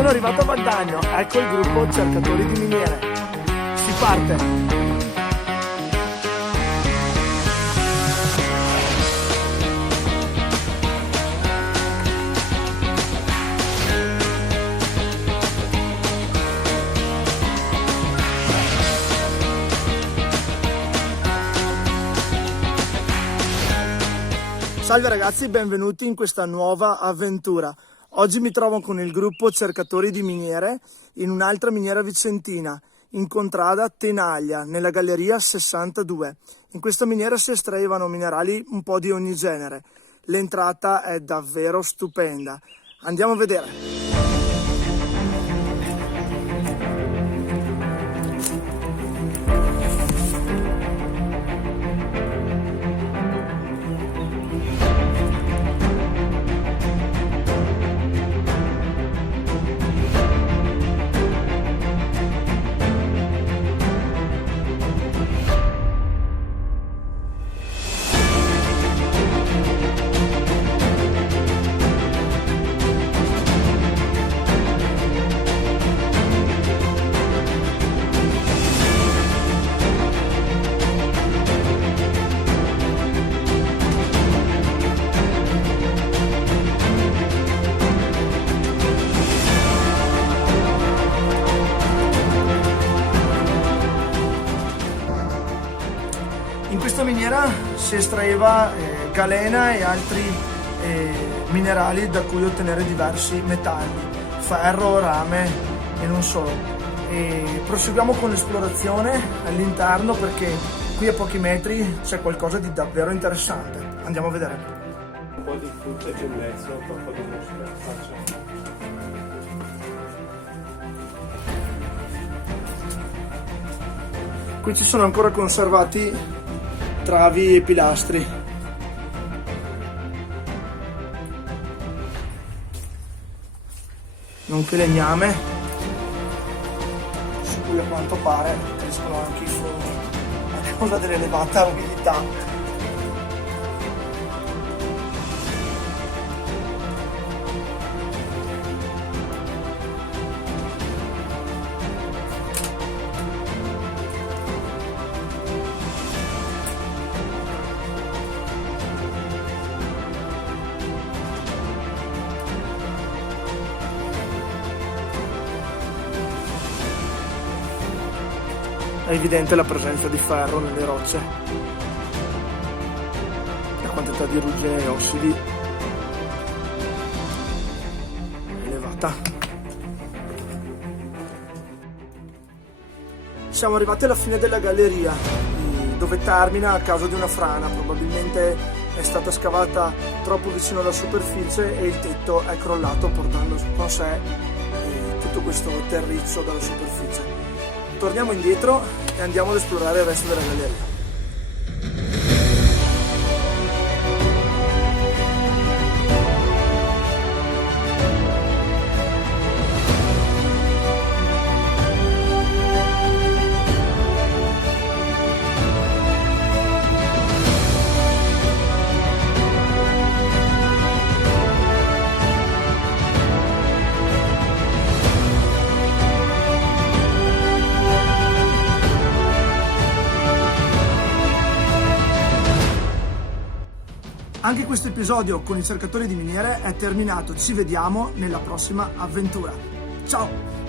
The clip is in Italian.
Sono arrivato a Valdagno, ecco il gruppo cercatori di miniere. Si parte! Salve ragazzi, benvenuti in questa nuova avventura. Oggi mi trovo con il gruppo cercatori di miniere in un'altra miniera vicentina, in contrada Tenaglia, nella galleria 62. In questa miniera si estraevano minerali un po' di ogni genere. L'entrata è davvero stupenda. Andiamo a vedere. In questa miniera si estraeva galena e altri minerali da cui ottenere diversi metalli, ferro, rame e non solo. E proseguiamo con l'esplorazione all'interno perché qui a pochi metri c'è qualcosa di davvero interessante. Andiamo a vedere. Un po' di frutta c'è in mezzo, un po' di mosca. Qui ci sono ancora conservati travi e pilastri. Nonché legname, su cui a quanto pare crescono anche i funghi a causa dell'elevata umidità. È evidente la presenza di ferro nelle rocce, la quantità di ruggine e ossidi è elevata. Siamo arrivati alla fine della galleria, dove termina a causa di una frana. Probabilmente è stata scavata troppo vicino alla superficie e il tetto è crollato portando con sé tutto questo terriccio dalla superficie. Torniamo indietro e andiamo ad esplorare il resto della galleria. Anche questo episodio con i cercatori di miniere è terminato, ci vediamo nella prossima avventura. Ciao!